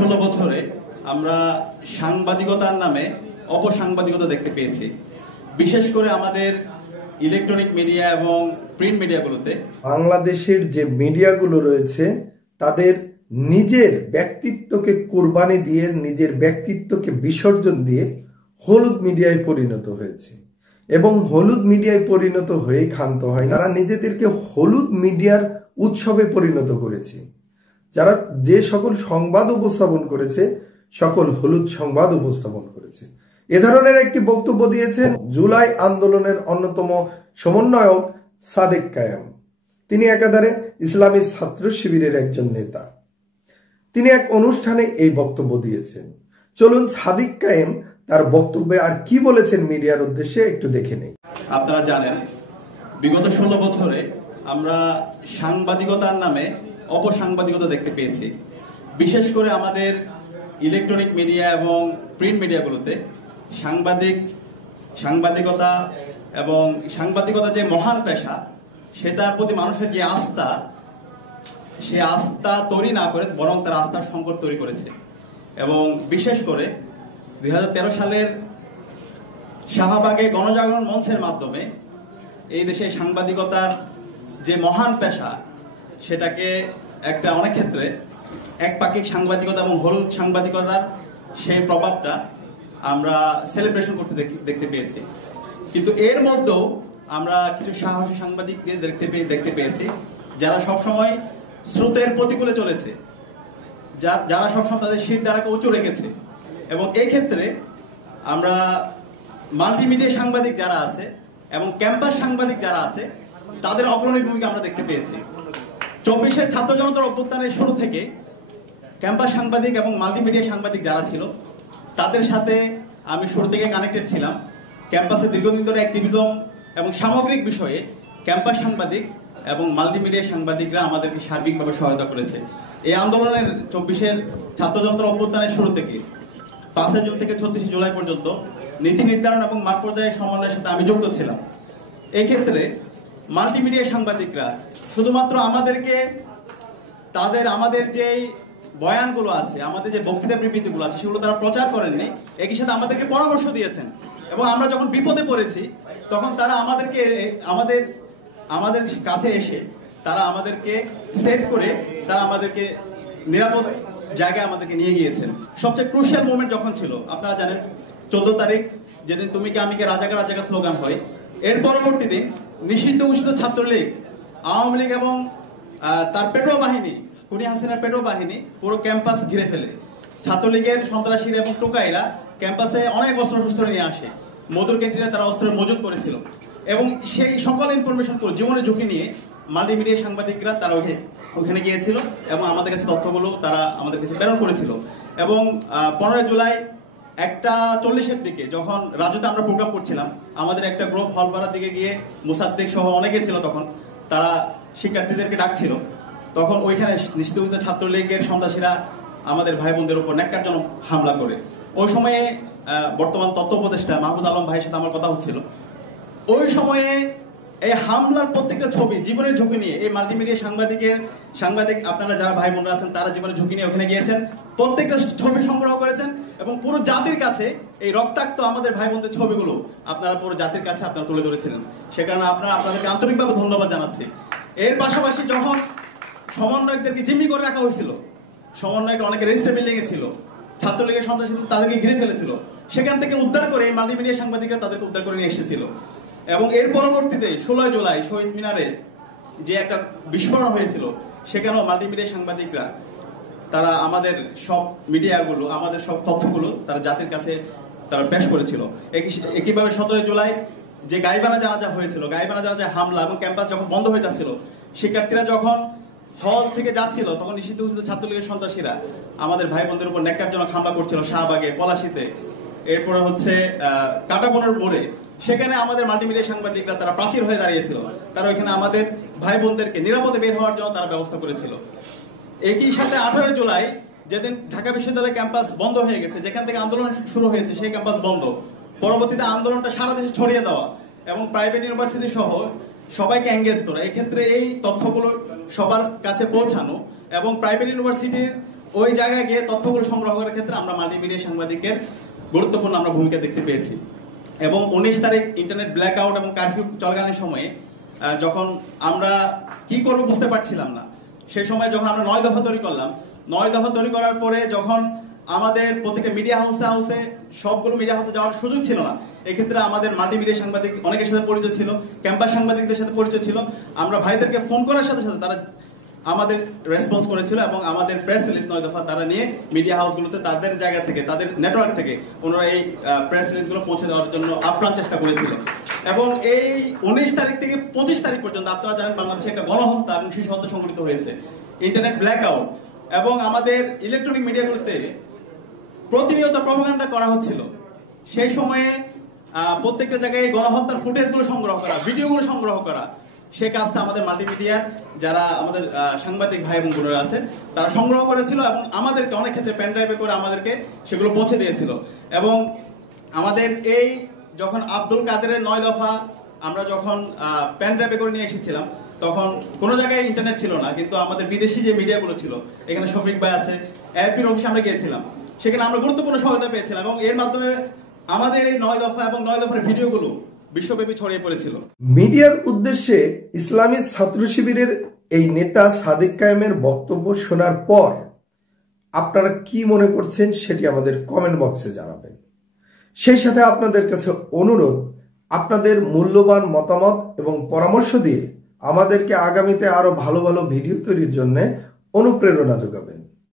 16 বছরে আমরা সাংবাদিকতার নামে অপসাংবাদিকতা দেখতে পেয়েছি। বিশেষ করে আমাদের ইলেকট্রনিক মিডিয়া এবং প্রিন্ট মিডিয়াগুলোতে বাংলাদেশের যে মিডিয়াগুলো রয়েছে তাদের নিজের ব্যক্তিত্বকে কোরবানি দিয়ে, নিজের ব্যক্তিত্বকে বিসর্জন দিয়ে হলুদ মিডিয়ায় পরিণত হয়েছে এবং হলুদ মিডিয়ায় পরিণত হয়ে ক্ষান্ত হয়। তারা নিজেদেরকে হলুদ মিডিয়ার উৎসবে পরিণত করেছে। যারা যে সকল সংবাদ উপস্থাপন করেছে সকল হলুদ সংবাদ উপস্থাপন করেছে। এ ধরনের একটি বক্তব্য দিয়েছেন জুলাই আন্দোলনের অন্যতম সমন্বয়ক সাদেক কায়েম। তিনি একাধারে ইসলামী ছাত্র শিবিরের একজন নেতা। তিনি এক অনুষ্ঠানে এই বক্তব্য দিয়েছেন। চলুন সাদেক কায়েম তার বক্তব্যে আর কি বলেছেন মিডিয়ার উদ্দেশ্যে একটু দেখে নেই। আপনারা জানেন, বিগত 16 বছরে আমরা সাংবাদিকতার নামে অপসাংবাদিকতা দেখতে পেয়েছি। বিশেষ করে আমাদের ইলেকট্রনিক মিডিয়া এবং প্রিন্ট মিডিয়াগুলোতে সাংবাদিকতা এবং সাংবাদিকতা যে মহান পেশা, সেটার প্রতি মানুষের যে আস্থা, সে আস্থা তৈরি না করে বরং তার আস্থার সংকট তৈরি করেছে। এবং বিশেষ করে 2013 সালের শাহবাগে গণজাগরণ মঞ্চের মাধ্যমে এই দেশে সাংবাদিকতার যে মহান পেশা, সেটাকে একটা অনেক ক্ষেত্রে একপাক্ষিক সাংবাদিকতা এবং হলুদ সাংবাদিকতার সেই প্রভাবটা আমরা সেলিব্রেশন করতে দেখতে পেয়েছি। কিন্তু এর মধ্যেও আমরা কিছু সাহসী সাংবাদিকদের দেখতে পেয়েছি যারা সবসময় স্রোতের প্রতিকূলে চলেছে, যারা সবসময় তাদের শীত দ্বারাকে উঁচু রেখেছে। এবং এই ক্ষেত্রে আমরা মাল্টিমিডিয়া সাংবাদিক যারা আছে এবং ক্যাম্পাস সাংবাদিক যারা আছে তাদের অগ্রণী ভূমিকা আমরা দেখতে পেয়েছি। 24-এর ছাত্র জনতার অভ্যুত্থানের শুরু থেকে ক্যাম্পাস সাংবাদিক এবং মাল্টিমিডিয়া সাংবাদিক যারা ছিল তাদের সাথে আমি শুরু থেকে কানেক্টেড ছিলাম। ক্যাম্পাসে দীর্ঘদিন ধরে অ্যাক্টিভিজম এবং সামগ্রিক বিষয়ে ক্যাম্পাস সাংবাদিক এবং মাল্টিমিডিয়া সাংবাদিকরা আমাদেরকে সার্বিকভাবে সহায়তা করেছে। এই আন্দোলনের 24-এর ছাত্র জনতার অভ্যুত্থানের শুরু থেকে 5 জুন থেকে 36 জুলাই পর্যন্ত নীতি নির্ধারণ এবং মাঠ পর্যায়ের সমন্বয়ের সাথে আমি যুক্ত ছিলাম। এই ক্ষেত্রে মাল্টিমিডিয়া সাংবাদিকরা শুধুমাত্র আমাদেরকে আমাদের যে বয়ানগুলো আছে, আমাদের যে বক্তৃতা বিবৃতিগুলো আছে, সেগুলো তারা প্রচার করেননি, একই সাথে আমাদেরকে পরামর্শ দিয়েছেন। এবং আমরা যখন বিপদে পড়েছি তখন তারা আমাদের কাছে এসে তারা আমাদেরকে সেভ করে তারা আমাদেরকে নিরাপদ জায়গায় আমাদেরকে নিয়ে গিয়েছেন। সবচেয়ে ক্রুশিয়াল মোমেন্ট যখন ছিল, আপনারা জানেন 14 তারিখ যেদিন তুমি কে আমি কে রাজাকা রাজাকা স্লোগান হয়, এর পরবর্তী দিন নিষিদ্ধ ঘোষিত ছাত্রলীগ, আওয়ামী লীগ এবং তার পেট্রো বাহিনী, খুনি হাসিনার পেট্রো বাহিনী পুরো ক্যাম্পাস ঘিরে ফেলে। ছাত্রলীগের সন্ত্রাসীরা এবং টোকাইরা ক্যাম্পাসে অনেক অস্ত্র নিয়ে আসে। মধুর ক্যান্টিনে তারা অস্ত্রের মজুত করেছিল এবং সেই সকল ইনফরমেশন করে জীবনের ঝুঁকি নিয়ে মাল্টিমিডিয়া সাংবাদিকরা তারা ওখানে গিয়েছিল এবং আমাদের কাছে তথ্যগুলো তারা আমাদের কাছে প্রেরণ করেছিল। এবং 15 জুলাই 1:40-এর দিকে যখন রাজুতে আমরা প্রোগ্রাম করছিলাম, আমাদের একটা গ্রুপ হলপাড়ার দিকে গিয়ে মুসাদ্দিক সহ অনেকে ছিল, তখন তারা শিক্ষার্থীদেরকে ডাকছিল। তখন ওইখানে নিষিদ্ধ ছাত্রলীগের সন্ত্রাসীরা আমাদের ভাই বোনদের উপর ন্যাক্কারজনক হামলা করে। ওই সময়ে বর্তমান তথ্য উপদেষ্টা মাহফুজ আলম ভাইয়ের সাথে আমার কথা হচ্ছিল। ওই সময়ে এই হামলার প্রত্যেকটা ছবি জীবনের ঝুঁকি নিয়ে এই মাল্টিমিডিয়া সাংবাদিক আপনারা যারা ভাই বোনরা আছেন তারা জীবনের ঝুঁকি নিয়ে ওখানে গিয়েছেন, প্রত্যেকটা ছবি সংগ্রহ করেছেন এবং পুরো জাতির কাছে এই রক্তাক্ত আমাদের ভাই বোনদের ছবিগুলো আপনারা পুরো জাতির কাছে আপনারা তুলে ধরেছিলেন। সে কারণে আপনাদেরকে আন্তরিকভাবে ধন্যবাদ জানাচ্ছি। এর পাশাপাশি যখন সমন্বয়কদেরকে জিম্মি করে রাখা হয়েছিল, সমন্বয়ক অনেকে রেজিস্টার বিল্ডিংয়ে ছিল, ছাত্রলীগের সন্ত্রাসী তাদেরকে ঘিরে ফেলেছিল, সেখান থেকে উদ্ধার করে এই মাল্টিমিডিয়া সাংবাদিকরা তাদেরকে উদ্ধার করে নিয়ে এসেছিল। এবং এর পরবর্তীতে 16 জুলাই শহীদ মিনারে যে একটা বিস্ফোরণ হয়েছিল, সেখানেও মাল্টিমিডিয়া সাংবাদিকরা তারা আমাদের সব মিডিয়াগুলো, আমাদের সব তথ্যগুলো তারা জাতির কাছে তারা পেশ করেছিল। একইভাবে 17 জুলাই যে গাইবানা জানাজা হয়েছিল, গাইবানা জানাজা হামলা এবং ক্যাম্পাস যখন বন্ধ হয়ে যাচ্ছিল, শিক্ষার্থীরা যখন হল থেকে যাচ্ছিল, তখন নিষিদ্ধ ঘোষিত ছাত্রলীগের সন্ত্রাসীরা আমাদের ভাই বোনদের উপর ন্যাক্কারজনক হামলা করছিল শাহবাগে, পলাশীতে, এরপরে হচ্ছে কাটাবনের মোড়ে। সেখানে আমাদের মাল্টিমিডিয়া সাংবাদিকরা তারা প্রাচীর হয়ে দাঁড়িয়েছিল, তারা ওইখানে আমাদের ভাই বোনদেরকে নিরাপদে বের হওয়ার জন্য তারা ব্যবস্থা করেছিল। একই সাথে 18 জুলাই যেদিন ঢাকা বিশ্ববিদ্যালয় ক্যাম্পাস বন্ধ হয়ে গেছে, যেখান থেকে আন্দোলন শুরু হয়েছে সেই ক্যাম্পাস বন্ধ, পরবর্তীতে আন্দোলনটা সারা দেশে ছড়িয়ে দেওয়া এবং প্রাইভেট ইউনিভার্সিটি সহ সবাইকে এঙ্গেজ করা, এই ক্ষেত্রে এই তথ্যগুলো সবার কাছে পৌঁছানো এবং প্রাইভেট ইউনিভার্সিটির ওই জায়গায় গিয়ে তথ্যগুলো সংগ্রহ করার ক্ষেত্রে আমরা মাল্টিমিডিয়া সাংবাদিকের গুরুত্বপূর্ণ আমরা ভূমিকা দেখতে পেয়েছি। এবং 19 তারিখ ইন্টারনেট ব্ল্যাক আউট এবং কারফিউ চলাকালীন সময়ে যখন আমরা কি করবো বুঝতে পারছিলাম না, সেই সময় যখন আমরা 9 দফা তৈরি করলাম, 9 দফা তৈরি করার পরে যখন আমাদের প্রত্যেকটা মিডিয়া হাউসে সবগুলো মিডিয়া হাউসে যাওয়ার সুযোগ ছিল না, এক্ষেত্রে আমাদের মাল্টিমিডিয়া সাংবাদিক অনেকের সাথে পরিচয় ছিল, ক্যাম্পাস সাংবাদিকদের সাথে পরিচয় ছিল। আমরা ভাইদেরকে ফোন করার সাথে সাথে তারা আমাদের রেসপন্স করেছিল এবং আমাদের প্রেস রিলিজ 9 দফা তারা নিয়ে মিডিয়া হাউসগুলোতে তাদের জায়গা থেকে, তাদের নেটওয়ার্ক থেকে ওনারা এই প্রেস রিলিজগুলো পৌঁছে দেওয়ার জন্য আপ্রাণ চেষ্টা করেছিল। এবং এই 19 তারিখ থেকে 25 তারিখ পর্যন্ত আপনারা জানেন বাংলাদেশে একটা গণহত্যা এবং শিশু হত্যা সংঘটিত হয়েছে, ইন্টারনেট ব্ল্যাক আউট, এবং আমাদের ইলেকট্রনিক মিডিয়াগুলোতে প্রতিনিয়ত প্রপাগান্ডা করা হচ্ছিল। সেই সময়ে প্রত্যেকটা জায়গায় গণহত্যার ফুটেজগুলো সংগ্রহ করা, ভিডিওগুলো সংগ্রহ করা, সেই কাজটা আমাদের মাল্টিমিডিয়ার যারা আমাদের সাংবাদিক ভাই এবং বোনেরা আছেন তারা সংগ্রহ করেছিল এবং আমাদেরকে অনেক ক্ষেত্রে পেন ড্রাইভে করে আমাদেরকে সেগুলো পৌঁছে দিয়েছিল। এবং আমাদের এই যখন আব্দুল কাদেরের 9 দফা আমরা যখন পেন ড্রাইভে করে নিয়ে এসেছিলাম, তখন কোনো জায়গায় ইন্টারনেট ছিল না, কিন্তু আমাদের বিদেশি যে মিডিয়াগুলো ছিল, এখানে শফিক ভাই আছে, এপির অফিসে আমরা গিয়েছিলাম, সেখানে আমরা গুরুত্বপূর্ণ সহায়তা পেয়েছিলাম এবং এর মাধ্যমে আমাদের এই 9 দফা এবং 9 দফার ভিডিওগুলো বিশ্বব্যাপী ছড়িয়ে পড়েছিল। মিডিয়ার উদ্দেশ্যে ইসলামী ছাত্র শিবিরের এই নেতা সাদেক কায়েমের বক্তব্য শোনার পর আপনারা কি মনে করছেন সেটি আমাদের কমেন্ট বক্সে জানাবেন। সেই সাথে আপনাদের কাছে অনুরোধ, আপনাদের মূল্যবান মতামত এবং পরামর্শ দিয়ে আমাদেরকে আগামীতে আরো ভালো ভালো ভিডিও তৈরির জন্য অনুপ্রেরণা যোগাবেন।